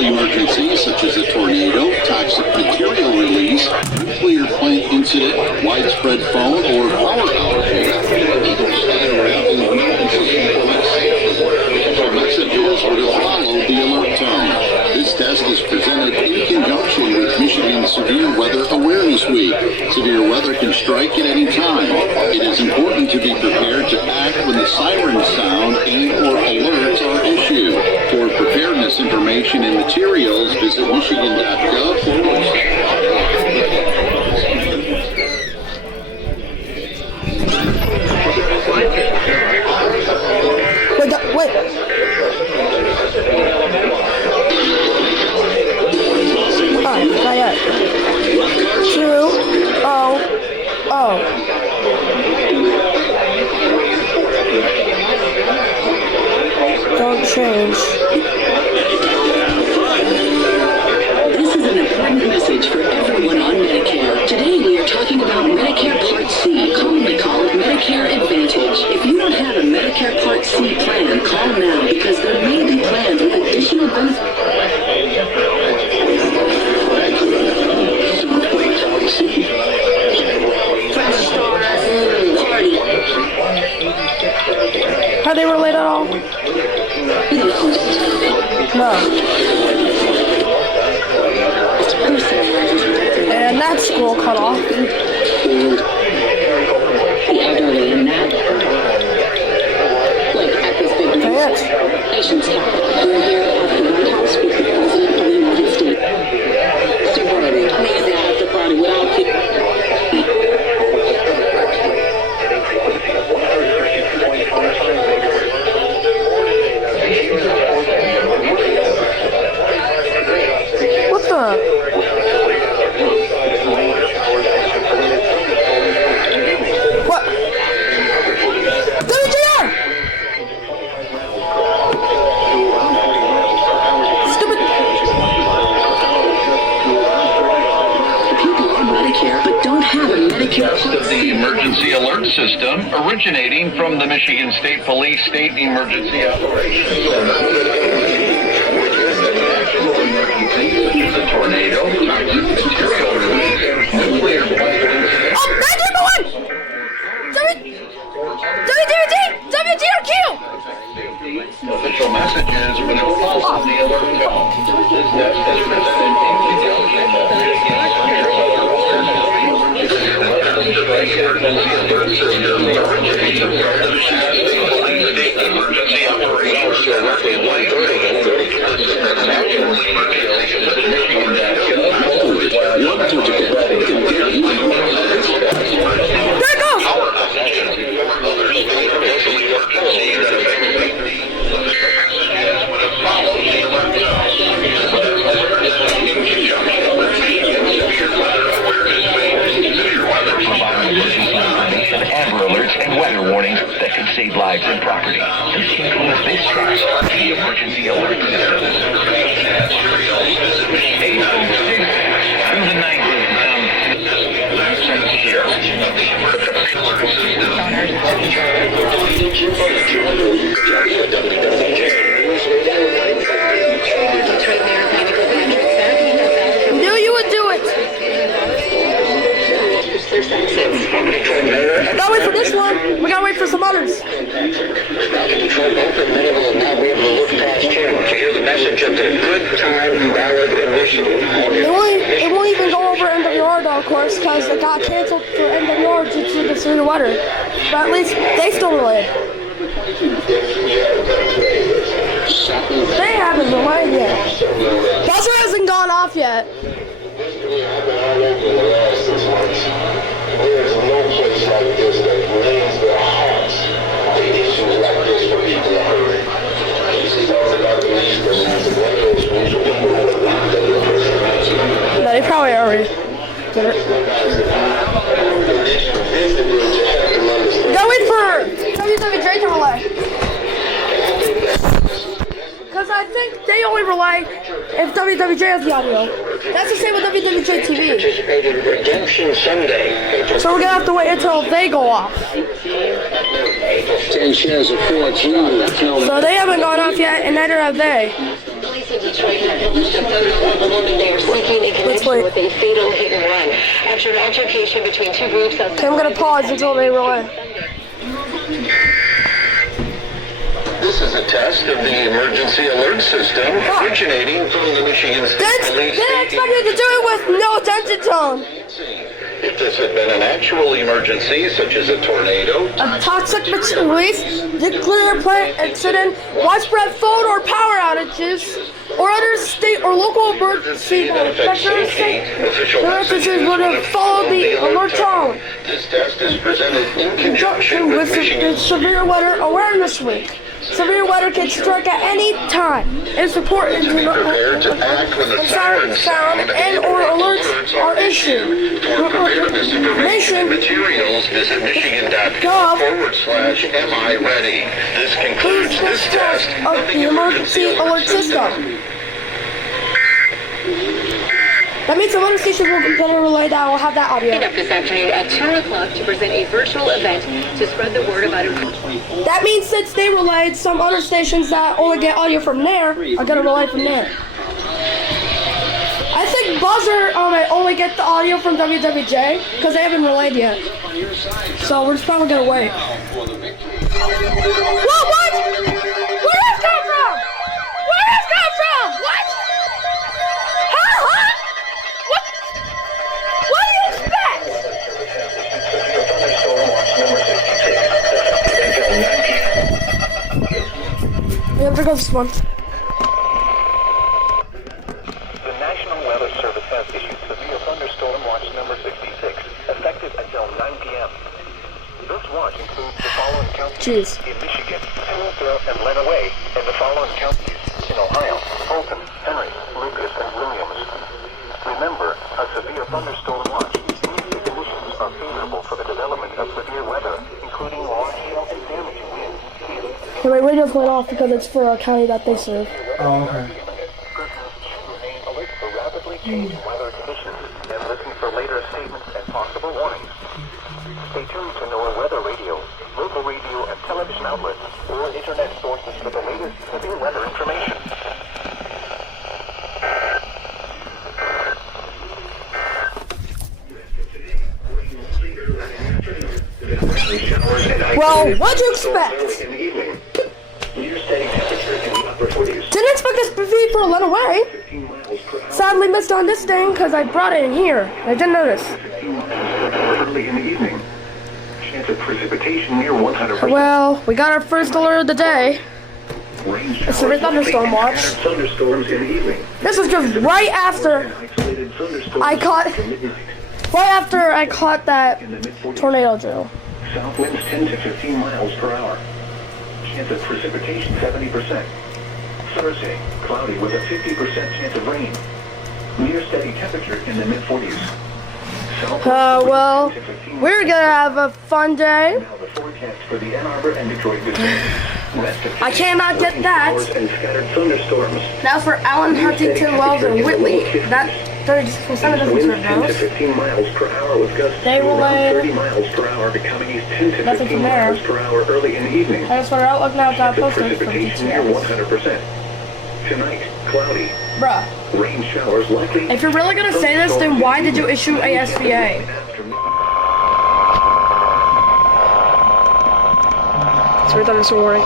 medical emergencies such as a tornado, toxic material release, nuclear plant incident, widespread phone or power outages. Messages are to follow the alert tone. This test is presented in conjunction with Michigan's Severe Weather Awareness Week. Severe weather can strike at any time. It is important to be prepared to act when the sirens sound and/or alerts are issued. For preparedness information and materials, visit michigan.gov/. Wait. Not yet. 2, 0. Don't change. This is an important message for everyone on Medicare. Today we are talking about Medicare Part C, commonly called Medicare Advantage. If you don't have a Medicare Part C plan, call now because there may be plans with additional benefits. Are they related at all? No. And that scroll cut off. The elderly in that. Like at this big nation's capital. We're here at the White House with the President of the United States. Stupidity. Amazing at the party without people. What the? What? WGR! Stupid. People on Medicare but don't have a Medicare Of the emergency alert system originating from the Michigan State Police State Emergency Operations. The tornado, toxic material release, nuclear plant. Oh, 911! WGRQ! Official messages when it falls on the alert tone. This test is presented in conjunction with Michigan's Severe Weather Awareness Week. Emergency alert system originating from the Michigan State Emergency Operations Center in 130. National emergency is Michigan.gov. There it goes! Power outages or other state or local emergency that affects safety. Messages when it follows the alert tone. In conjunction with Michigan's Severe Weather Awareness Week. Severe weather provides emergency information, amber alerts, and weather warnings that could save lives and property. This includes this test, the emergency alert system. Age from 6 through the 90s. Here. Knew you would do it! Gotta wait for this one. We gotta wait for some others. It won't even go over NWR though, of course, because it got canceled for NWR due to the severe weather. But at least they still relayed. They haven't relayed yet. Buzzer hasn't gone off yet. There's no place like this that brings their hearts to issues like this for people to hurry. This is all about the leaders and the windows which people No, they probably already did it. Go wait for WWJ to relay. Because I think they only relay if WWJ has the audio. That's the same with WWJ TV. Redemption Sunday. So we're gonna have to wait until they go off. 10 shares of Ford. So they haven't gone off yet, and neither have they. Detroit man published a third woman there seeking a connection with a fatal hit and run after an altercation between two groups outside. Okay, I'm gonna pause until they relay. This is a test of the emergency alert system originating from the Michigan State Police. They expected to do it with no attention tone. If this had been an actual emergency, such as a tornado, A toxic release, nuclear plant incident, widespread phone or power outages, or other state or local emergency emergencies would have followed the alert tone. this test is presented in conjunction With with the Michigan. Severe Weather Awareness Week. Severe weather can strike at any time. It's important to know Prepared to act when the when sirens sound and or alerts are issued. For preparedness information and materials, visit michigan.gov/MI ready. This concludes this test of the emergency alert system. That means some other stations will get a relay that will have that audio. Up this afternoon at 2 o'clock to present a virtual event to spread the word about it. That means since they relayed, some other stations that only get audio from there are gonna relay from there. I think Buzzer only get the audio from WWJ because they haven't relayed yet. So we're just probably gonna wait. What? Where did this come from? Where did this come from? What? Huh? What? What do you expect? We have to go this one. The National Weather Service has issued severe thunderstorm watch number 66, effective until 9 p.m. This watch includes the following counties Jeez. in Michigan, Hillsborough, and Lenawee, and the following counties in Ohio, Fulton, Henry, Lucas, and Williams. Remember, a severe thunderstorm watch means the conditions are favorable for the development of severe weather, including large hail and damaging winds. Yeah, my radio's went off because it's for a county that they serve. Oh, okay. Persons should remain alert for rapidly changing weather conditions and listen for later statements and possible warnings. Stay tuned to NOAA weather radio, local radio and television outlets, or internet sources for the latest severe weather information. Well, what'd you expect? In the evening, near steady temperature in the upper 40s. Didn't expect this to be for a little way. 15 miles per hour. Sadly missed on this thing because I brought it in here. I didn't notice. 15 miles early in the evening. Chance of precipitation near 100%. Well, we got our first alert of the day. Rain It's a thunderstorm watch. Thunderstorms in the evening. This was just right after Isolated thunderstorms I caught, from midnight. that In the mid-40s. tornado drill. South winds 10 to 15 miles per hour. Chance of precipitation 70%. Thursday, cloudy with a 50% chance of rain. Near steady temperature in the mid-40s. Well, we're gonna have a fun day. Now the forecast for the Ann Arbor and Detroit districts. West of I cannot get that. showers and scattered thunderstorms. That's for Allen, Huntington, Wells, and Whitley. That 36% of them Winds serve 10 to those. 15 miles per hour with gusts They to around relay 30 miles per hour, becoming east 10 to nothing 15 from there. miles per hour early in the evening. That's what our Outlook Now got The posted from precipitation near DTS. 100%. Tonight, cloudy. Bruh, Rain showers likely. if you're really gonna say this, then why did you issue ASVA? So we're done this warning.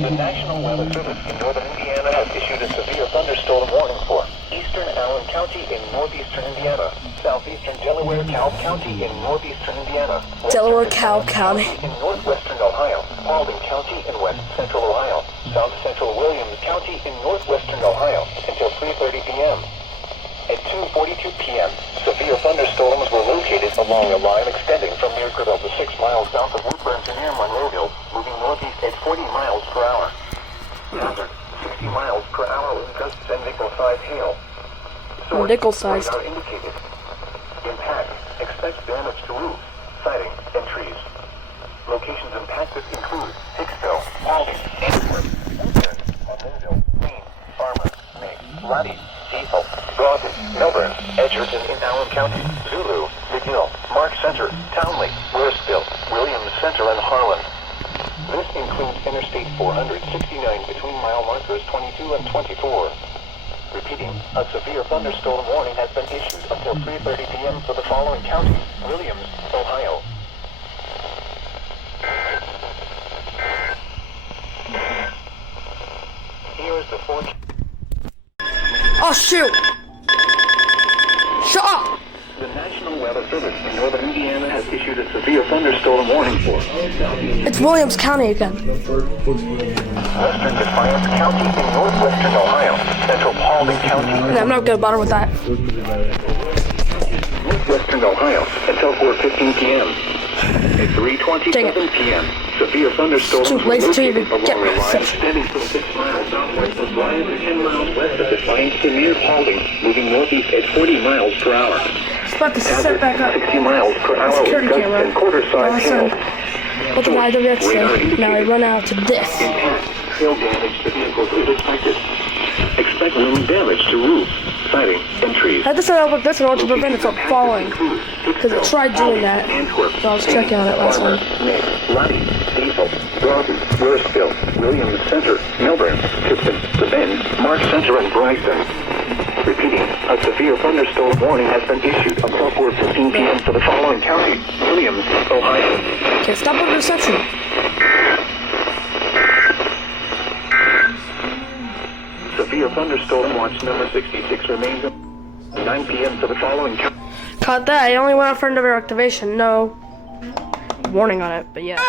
The National Weather Service in northern Indiana has issued a severe thunderstorm warning for eastern Allen County in northeastern Indiana, southeastern Delaware Cow County in northeastern Indiana, Delaware Cow County. in northwestern Ohio, Paulding County in west central Ohio, south central Williams County in northwestern Ohio until 3:30 p.m. At 2:42 p.m., severe thunderstorms were located along a line extending from near Greville to 6 miles south of Woodburn to near Monroeville, moving northeast at 40 miles per hour. Hazard, 60 miles per hour with gusts and nickel-sized hail. Source, Nickel-sized. radar indicated. Impact, expect damage to roofs, siding, and trees. Locations impacted include Hicksville, Paulding, Ainsworth, Woodburn, Monroeville, Maine, Farmer, May, Lottie, Cecil, Broughton, Melbourne, Edgerton in Allen County, Zulu, McGill, Mark Center, Townley, Wearsville, Williams Center, and Harlan. This includes Interstate 469 between mile markers 22 and 24. Repeating, a severe thunderstorm warning has been issued until 3:30 p.m. for the following counties: Williams, Ohio. Here is the forecast. Oh shoot! Shut up! The National Weather Service in northern Indiana has issued a severe thunderstorm warning for It's Williams County again. Western Defiance County in northwestern Ohio, central Paulding County, No, I'm not gonna bother with that. northwestern Ohio until 4:15 p.m. At 3:27 p.m., severe thunderstorms Too were lazy to even located get along a line myself. extending from 6 miles southwest of Lyons and 10 miles west of Defiance to near Paulding, moving northeast at 40 miles per hour. It's about to set back up. 60 miles per hour with Security gusts camera. and quarter-size hail. What did I do yesterday? Now I run out to this. Intense hail damage to vehicles is expected. Expect wind damage to roofs, siding, and trees. I had to set up like this in order to prevent it from falling. Because it tried doing that. So I was checking on it last time. Lottie, Diesel, Broughton, Worsville, Williams Center, Melbourne, Tipton, The Bend, Mark Center, and Bryson. Repeating, a severe thunderstorm warning has been issued until 4:15 p.m. for the following counties: Williams, Ohio. Okay, stop with the reception. Severe thunderstorm watch number 66 remains at 9 p.m. for the following counties. Caught that. I only went out for another activation. No warning on it, but yeah.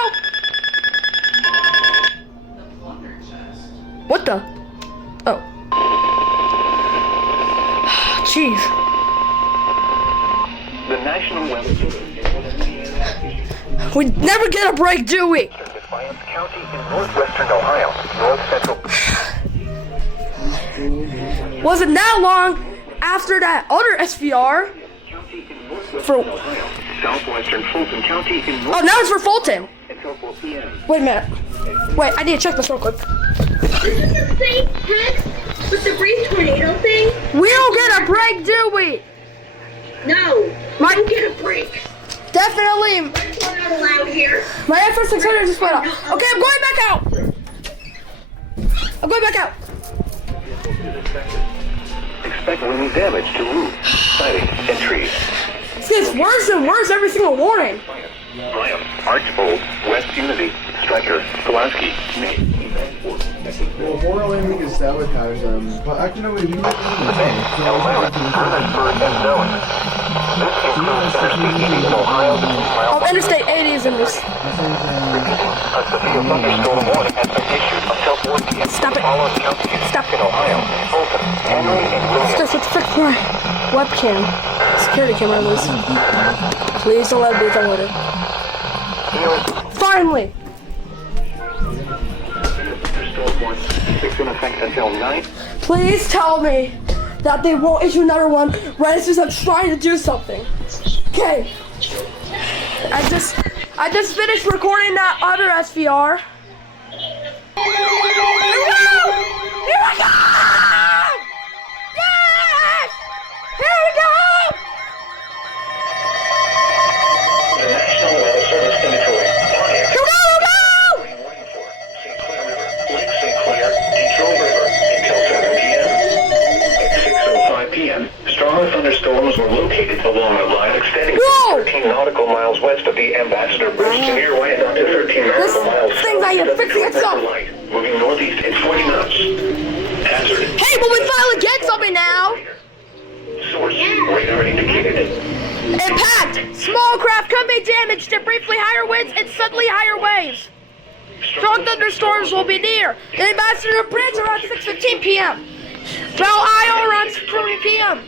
What the? Oh. Jeez. The National Weather Service. We never get a break, do we? Defiance County in northwestern Ohio, north central. Wasn't that long after that other SVR for. Southwestern Fulton County in Oh, now it's for Fulton. until 4 p.m. Wait a minute. Wait, I need to check this real quick. Isn't the same text with the brief tornado thing? We don't get a break, do we? No, we don't get a break. Definitely. We're not allowed here. My F600 just went up. Okay, I'm going back out. I'm going back out. Expect wind damage to roofs, siding, and trees. This gets worse and worse every single warning. Bryant, Archbold, West Unity, Stryker, Pulaski, Nate. Well, Boral aiming is sabotage them, but actually no, we can Elmira, Fredericksburg, and Zone. This includes Interstate 80 in Ohio between miles. Oh, Interstate 80 is in this. A severe thunderstorm warning has been issued until 4 p.m. Stop it. Following counties Stop. in Ohio, Fulton, Henry, and What's Williams. this? What the frick? My webcam. Security camera, at least. Please don't let it be downloaded. Finally! Thunderstorm warning is in effect until 9. Please tell me that they won't issue another one right as soon as I'm trying to do something. Okay. I just finished recording that other SVR. Here we go! Here we go! Yes! Here we go! The National Weather Service in Detroit. Pontiac. Here we go! Warning for St. Clair River, Lake St. Clair, Detroit River until 7 p.m. At 6:05 p.m., stronger thunderstorms were located along a line extending Whoa! 13 nautical miles west of the Ambassador Bridge to near wind up to 13 nautical miles thing's out here south of fixing the itself. light, moving northeast at 40 knots. Hazard. Hey, but we finally get something now! Source radar indicated. Impact! Small craft could be damaged to briefly higher winds and suddenly higher waves. Strong thunderstorms will be near the Ambassador Bridge around 6:15 p.m. Belle Isle around 6:40 p.m.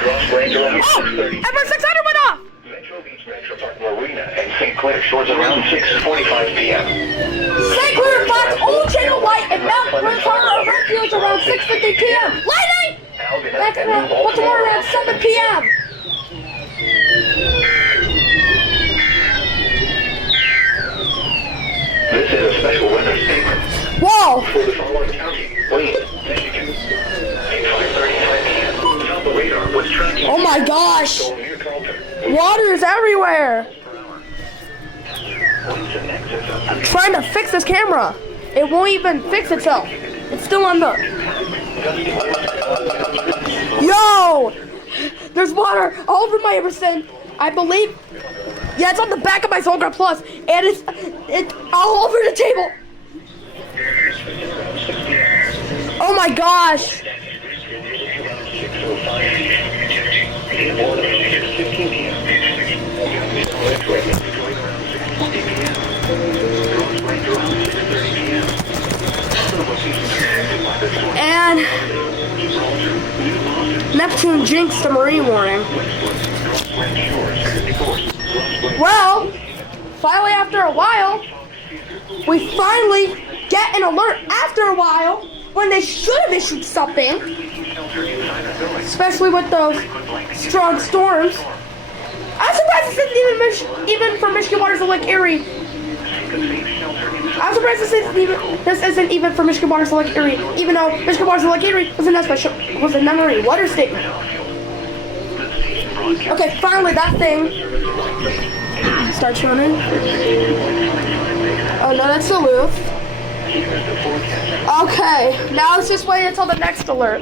Cross range around Oh! 6:30. F600 went off! Metro Beach Metro Park Marina and St. Clair shores around 6:45 p.m. St. Clair Flats, Old Channel Light, and Mount Prince Harbor refuge around 6:50 p.m. Lightning! Back around Baltimore around 7 p.m. This is a special weather statement Whoa! for the following county. Wayne, Michigan. At 5:39 p.m. South the radar was tracking. Oh my gosh! Storm near Carlton. Water is everywhere! Winds in excess of I'm trying to fix this camera. It won't even fix itself. It's still on the... Yo! There's water all over my Emerson. I believe... Yeah, it's on the back of my Zolgar Plus. And it's all over the table. Oh my gosh. And Neptune jinxed the marine warning. Well, finally after a while, we finally get an alert after a while when they should have issued something, especially with those strong storms. I'm surprised this isn't even for Michigan waters of Lake Erie. I'm surprised this isn't even for Michigan waters of Lake Erie, even though Michigan waters of Lake Erie was a non-marine water statement. Okay, finally that thing starts running. Oh no, that's Duluth. Okay, now let's just wait until the next alert.